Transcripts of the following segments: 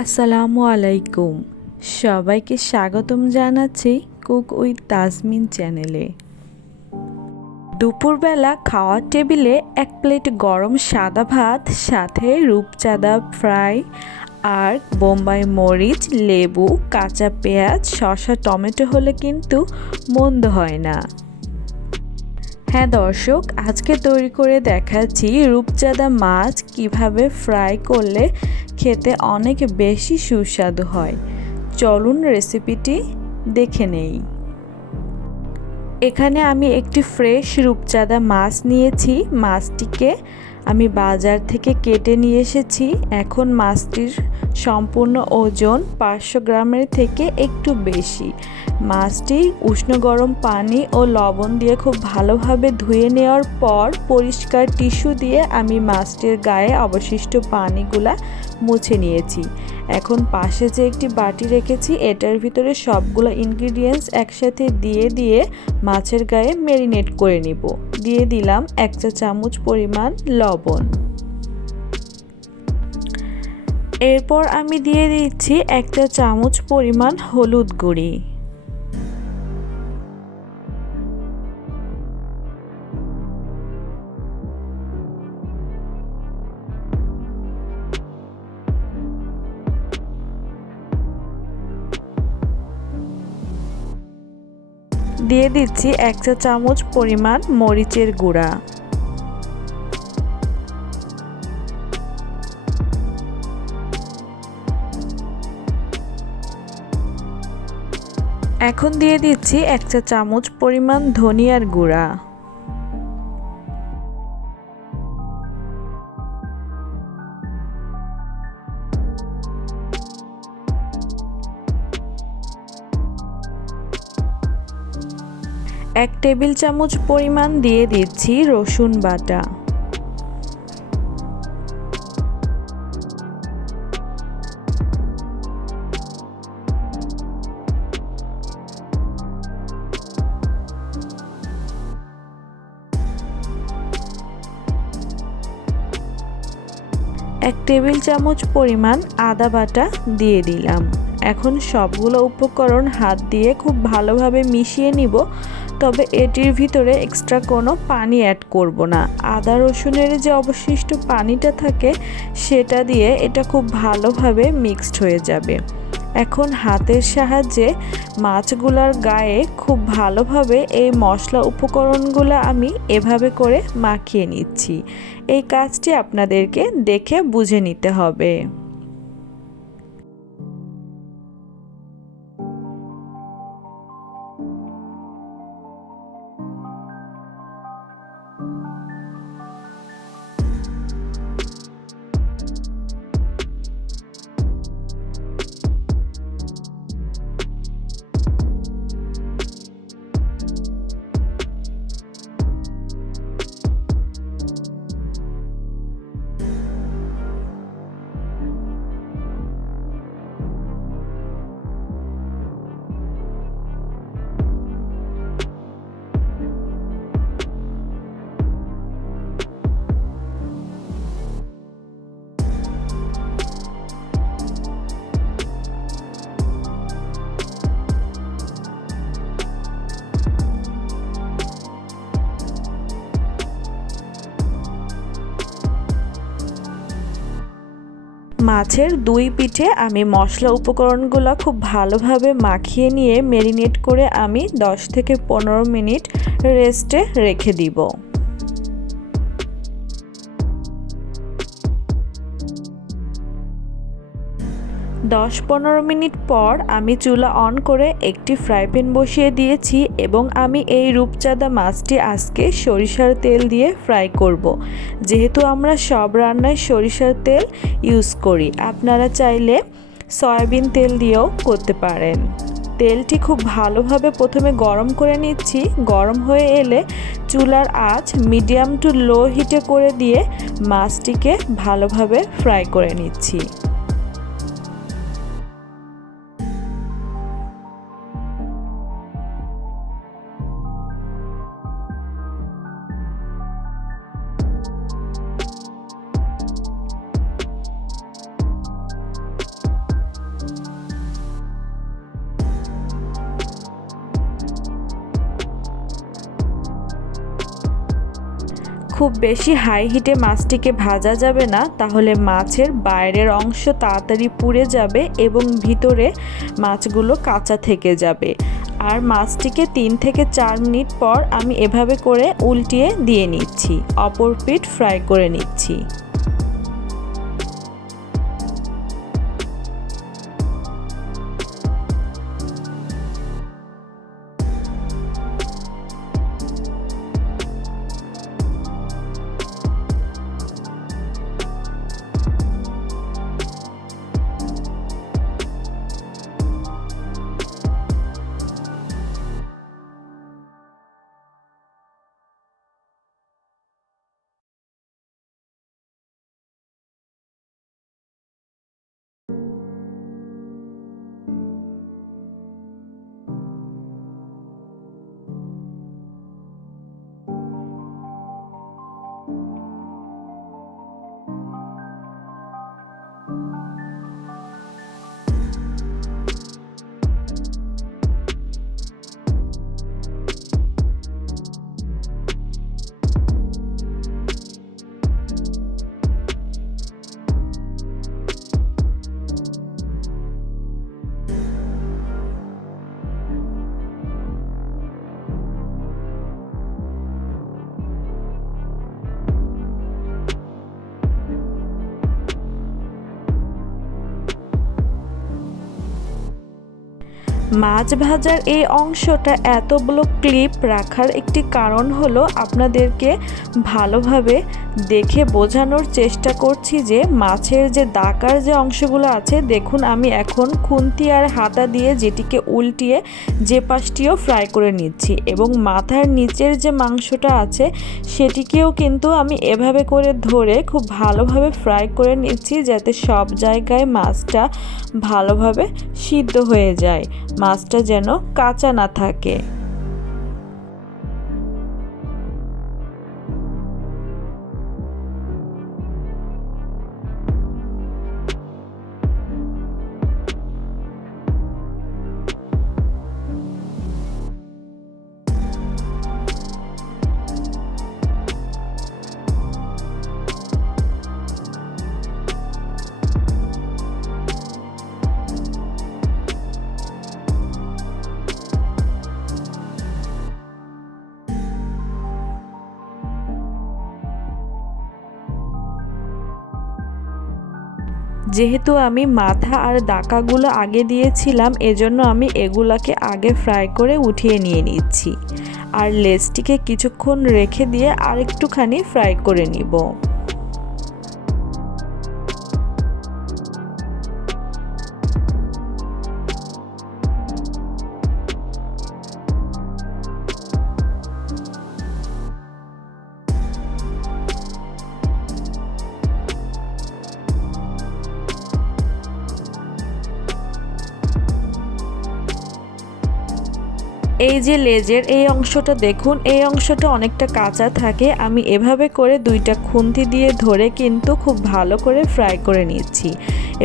আসসালামু আলাইকুম। সবাইকে স্বাগতম জানাচ্ছি কুক উইথ তাজমিন চ্যানেলে। দুপুরবেলা খাওয়ার টেবিলে এক প্লেট গরম সাদা ভাত, সাথে রূপচাঁদা ফ্রাই আর বোম্বাই মরিচ, লেবু, কাঁচা পেঁয়াজ, শসা, টমেটো হলে কিন্তু মন্দ হয় না। হ্যাঁ দর্শক, আজকে তৈরি করে দেখাচ্ছি রূপচাঁদা মাছ কিভাবে ফ্রাই করলে খেতে অনেক বেশি সুস্বাদু হয়। চলুন রেসিপিটি দেখে নেই। এখানে আমি একটি ফ্রেশ রূপচাঁদা মাছ নিয়েছি। মাছটিকে আমি বাজার থেকে কেটে নিয়ে এসেছি। এখন মাছটির সম্পূর্ণ ওজন 500 গ্রামের থেকে একটু বেশি। মাছটি উষ্ণ গরম পানি ও লবণ দিয়ে খুব ভালোভাবে ধুয়ে নেওয়ার পর পরিষ্কার টিস্যু দিয়ে আমি মাছটির গায়ে অবশিষ্ট পানিগুলা মুছে নিয়েছি। এখন পাশে যে একটি বাটি রেখেছি, এটার ভিতরে সবগুলো ইনগ্রিডিয়েন্টস একসাথে দিয়ে মাছের গায়ে ম্যারিনেট করে নিব। দিয়ে দিলাম 1 চা চামচ পরিমাণ লবণ। এরপর আমি দিয়ে দিচ্ছি 1 চা চামচ পরিমাণ হলুদ গুঁড়ি। দিয়ে দিচ্ছি 1 চা চামচ পরিমাণ মরিচের গুঁড়া। এখন দিয়ে দিচ্ছি 1 চা চামচ পরিমাণ ধনিয়ার গুঁড়া। এক টেবিল চামচ পরিমাণ দিয়ে দিচ্ছি রসুন বাটা। এক টেবিল চামচ পরিমাণ আদা বাটা দিয়ে দিলাম। এখন সবগুলো উপকরণ হাত দিয়ে খুব ভালোভাবে মিশিয়ে নিব। তবে এটির ভিতরে এক্সট্রা কোনো পানি অ্যাড করব না। আদা রসুনের যে অবশিষ্ট পানিটা থাকে সেটা দিয়ে এটা খুব ভালোভাবে মিক্সড হয়ে যাবে। এখন হাতের সাহায্যে মাছগুলার গায়ে খুব ভালোভাবে এই মশলা উপকরণগুলো আমি এভাবে করে মাখিয়ে নিচ্ছি। এই কাজটি আপনাদেরকে দেখে বুঝে নিতে হবে। মাছের দুই পিঠে আমি মশলা উপকরণগুলো খুব ভালোভাবে মাখিয়ে নিয়ে ম্যারিনেট করে আমি 10 থেকে 15 মিনিট রেস্টে রেখে দিব। 10-15 মিনিট পর আমি চুলা অন করে একটি ফ্রাই প্যান বসিয়ে দিয়েছি এবং আমি এই রূপচাঁদা মাছটি আজকে সরিষার তেল দিয়ে ফ্রাই করব। যেহেতু আমরা সব রান্নায় সরিষার তেল ইউজ করি, আপনারা চাইলে সয়াবিন তেল দিয়েও করতে পারেন। তেলটি খুব ভালোভাবে প্রথমে গরম করে নিচ্ছি। গরম হয়ে এলে চুলার আঁচ মিডিয়াম টু লো হিটে করে দিয়ে মাছটিকে ভালোভাবে ফ্রাই করে নিচ্ছি। খুব বেশি হাই হিটে মাছটিকে ভাজা যাবে না, তাহলে মাছের বাইরের অংশ তাড়াতাড়ি পুড়ে যাবে এবং ভিতরে মাছগুলো কাঁচা থেকে যাবে। আর মাছটিকে 3 থেকে 4 মিনিট পর আমি এভাবে করে উল্টিয়ে দিয়ে নিচ্ছি, অপর পিঠ ফ্রাই করে নিচ্ছি। মাছ ভাজার এই অংশটা এতগুলো ক্লিপ রাখার একটি কারণ হলো আপনাদেরকে ভালোভাবে দেখে বোঝানোর চেষ্টা করছি যে মাছের যে দাকার যে অংশগুলো আছে, দেখুন আমি এখন খুন্তি আর হাতা দিয়ে যেটিকে উল্টিয়ে যে পাশটিও ফ্রাই করে নিচ্ছি এবং মাথার নিচের যে মাংসটা আছে সেটিকেও কিন্তু আমি এভাবে করে ধরে খুব ভালোভাবে ফ্রাই করে নিচ্ছি, যাতে সব জায়গায় মাছটা ভালোভাবে সিদ্ধ হয়ে যায়, মাছটা যেন কাঁচা না থাকে। যেহেতু আমি মাথা আর দাকাগুলো আগে দিয়েছিলাম, এজন্য আমি এগুলাকে আগে ফ্রাই করে উঠিয়ে নিয়ে নিচ্ছি আর লেজটিকে কিছুক্ষণ রেখে দিয়ে আরেকটুখানি ফ্রাই করে নিব। এই যে লেজের এই অংশটা দেখুন, এই অংশটা অনেকটা কাঁচা থাকে, আমি এভাবে করে দুইটা খুন্তি দিয়ে ধরে কিন্তু খুব ভালো করে ফ্রাই করে নিচ্ছি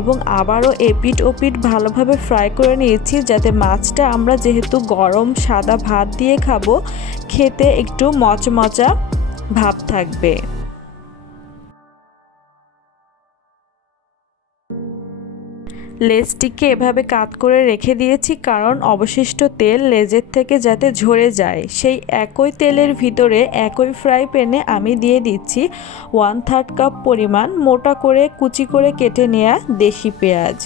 এবং আবারও এপিট ওপিট ভালোভাবে ফ্রাই করে নিয়েছি, যাতে মাছটা আমরা যেহেতু গরম সাদা ভাত দিয়ে খাবো, খেতে একটু মচমচা ভাব থাকবে। লেজটিকে এভাবে কাট করে রেখে দিয়েছি, কারণ অবশিষ্ট তেল লেজের থেকে যাতে ঝরে যায়। সেই একই তেলের ভিতরে একই ফ্রাই প্যানে আমি দিয়ে দিচ্ছি 1/3 কাপ পরিমাণ মোটা করে কুচি করে কেটে নেওয়া দেশি পেঁয়াজ।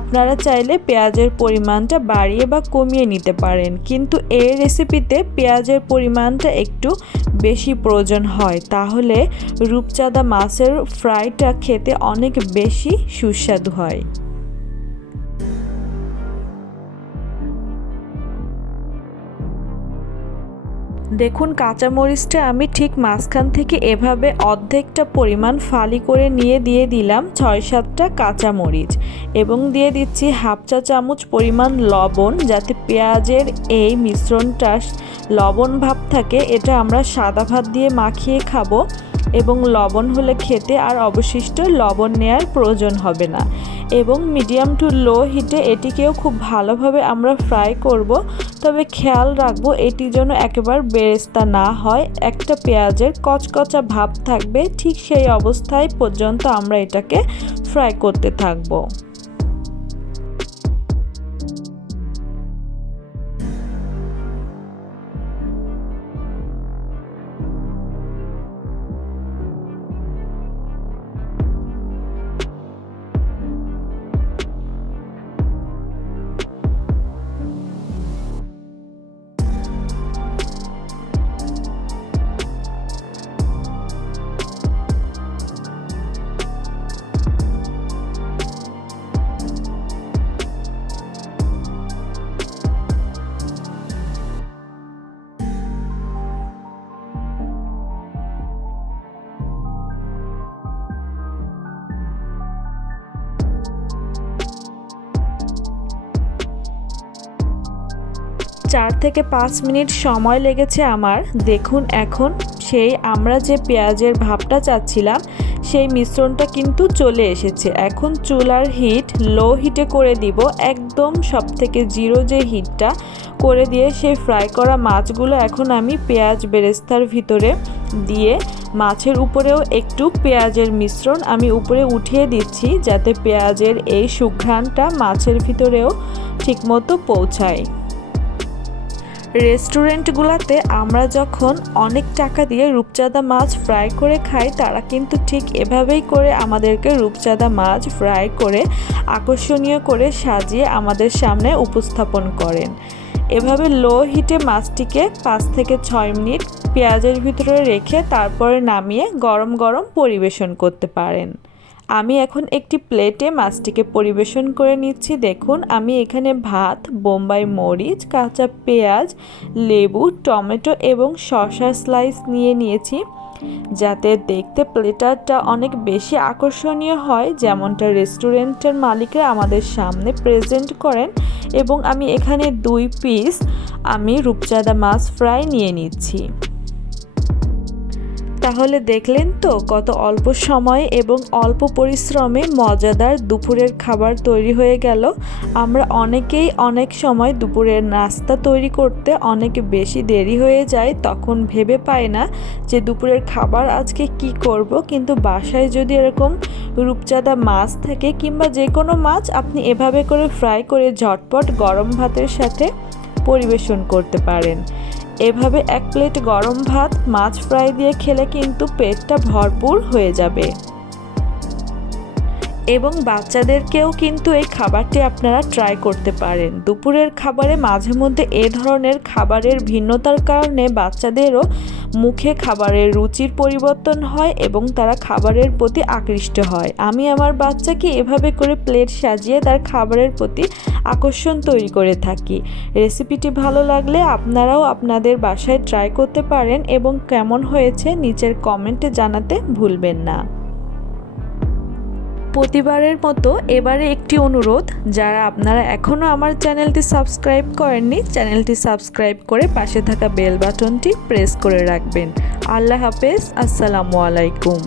আপনারা চাইলে পেঁয়াজের পরিমাণটা বাড়িয়ে বা কমিয়ে নিতে পারেন, কিন্তু এই রেসিপিতে পেঁয়াজের পরিমাণটা একটু বেশি প্রয়োজন হয়, তাহলে রূপচাঁদা মাছের ফ্রাইটা খেতে অনেক বেশি সুস্বাদু হয়। দেখুন কাঁচামরিচটা আমি ঠিক মাঝখান থেকে এভাবে অর্ধেকটা পরিমাণ ফালি করে নিয়ে দিয়ে দিলাম 6-7টা কাঁচামরিচ এবং দিয়ে দিচ্ছি 1/2 চা চামচ পরিমাণ লবণ, যাতে পেঁয়াজের এই মিশ্রণটা লবণ ভাব থাকে। এটা আমরা সাদা ভাত দিয়ে মাখিয়ে খাবো, এবং লবণ হলে খেতে আর অবশিষ্ট লবণ নেওয়ার প্রয়োজন হবে না। এবং মিডিয়াম টু লো হিটে এটিকেও খুব ভালোভাবে আমরা ফ্রাই করব। তবে খেয়াল রাখবো এটি যেন একেবারে বেরেস্তা না হয়, একটা পেঁয়াজের কচকচা ভাব থাকবে, ঠিক সেই অবস্থায় পর্যন্ত আমরা এটাকে ফ্রাই করতে থাকবো। 4 থেকে 5 মিনিট সময় লেগেছে আমার। দেখুন এখন সেই আমরা যে পেঁয়াজের ভাবটা চাচ্ছিলাম সেই মিশ্রণটা কিন্তু চলে এসেছে। এখন চুলার হিট লো হিটে করে দিব, একদম সব থেকে জিরো যে হিটটা করে দিয়ে সেই ফ্রাই করা মাছগুলো এখন আমি পেঁয়াজ বেরেস্তার ভিতরে দিয়ে মাছের উপরেও একটু পেঁয়াজের মিশ্রণ আমি উপরে উঠিয়ে দিচ্ছি, যাতে পেঁয়াজের এই সুঘ্রাণটা মাছের ভিতরেও ঠিকমতো পৌঁছায়। রেস্টুরেন্টগুলোতে আমরা যখন অনেক টাকা দিয়ে রূপচাঁদা মাছ ফ্রাই করে খাই, তারা কিন্তু ঠিক এভাবেই করে আমাদেরকে রূপচাঁদা মাছ ফ্রাই করে আকর্ষণীয় করে সাজিয়ে আমাদের সামনে উপস্থাপন করেন। এভাবে লো হিটে মাছটিকে 5 থেকে 6 মিনিট পেঁয়াজের ভিতরে রেখে তারপরে নামিয়ে গরম গরম পরিবেশন করতে পারেন। আমি এখন একটি প্লেটে মাছটিকে পরিবেশন করে নিচ্ছি। দেখুন আমি এখানে ভাত, বোম্বাই মরিচ, কাঁচা পেঁয়াজ, লেবু, টমেটো এবং শসা স্লাইস নিয়েছি, যাতে দেখতে প্লেটারটা অনেক বেশি আকর্ষণীয় হয়, যেমনটা রেস্টুরেন্টের মালিকরা আমাদের সামনে প্রেজেন্ট করেন। এবং আমি এখানে 2 পিস আমি রূপচাঁদা মাছ ফ্রাই নিয়ে নিচ্ছি। তাহলে দেখলেন তো কত অল্প সময়ে এবং অল্প পরিশ্রমে মজাদার দুপুরের খাবার তৈরি হয়ে গেল। আমরা অনেকেই অনেক সময় দুপুরের নাস্তা তৈরি করতে অনেক বেশি দেরি হয়ে যায়, তখন ভেবে পাই না যে দুপুরের খাবার আজকে কি করব। কিন্তু বাসায় যদি এরকম রূপচাঁদা মাছ থাকে কিংবা যে কোনো মাছ, আপনি এভাবে করে ফ্রাই করে ঝটপট গরম ভাতের সাথে পরিবেশন করতে পারেন। এভাবে 1 প্লেট গরম ভাত মাছ ফ্রাই দিয়ে খেলে কিন্তু পেটটা ভরপুর হয়ে যাবে। এবং বাচ্চাদেরকেও কিন্তু এই খাবারটি আপনারা ট্রাই করতে পারেন। দুপুরের খাবারে মাঝে মধ্যে এ ধরনের খাবারের ভিন্নতার কারণে বাচ্চাদেরও মুখে খাবারের রুচির পরিবর্তন হয় এবং তারা খাবারের প্রতি আকৃষ্ট হয়। আমি আমার বাচ্চাকে এভাবে করে প্লেট সাজিয়ে তার খাবারের প্রতি আকর্ষণ তৈরি করে থাকি। রেসিপিটি ভালো লাগলে আপনারাও আপনাদের বাসায় ট্রাই করতে পারেন এবং কেমন হয়েছে নিচের কমেন্টে জানাতে ভুলবেন না। প্রতিবারের মতো এবারে একটি অনুরোধ, যারা আপনারা এখনও আমার চ্যানেলটি সাবস্ক্রাইব করেননি, চ্যানেলটি সাবস্ক্রাইব করে পাশে থাকা বেল বাটনটি প্রেস করে রাখবেন। আল্লাহ হাফেজ, আসসালামু আলাইকুম।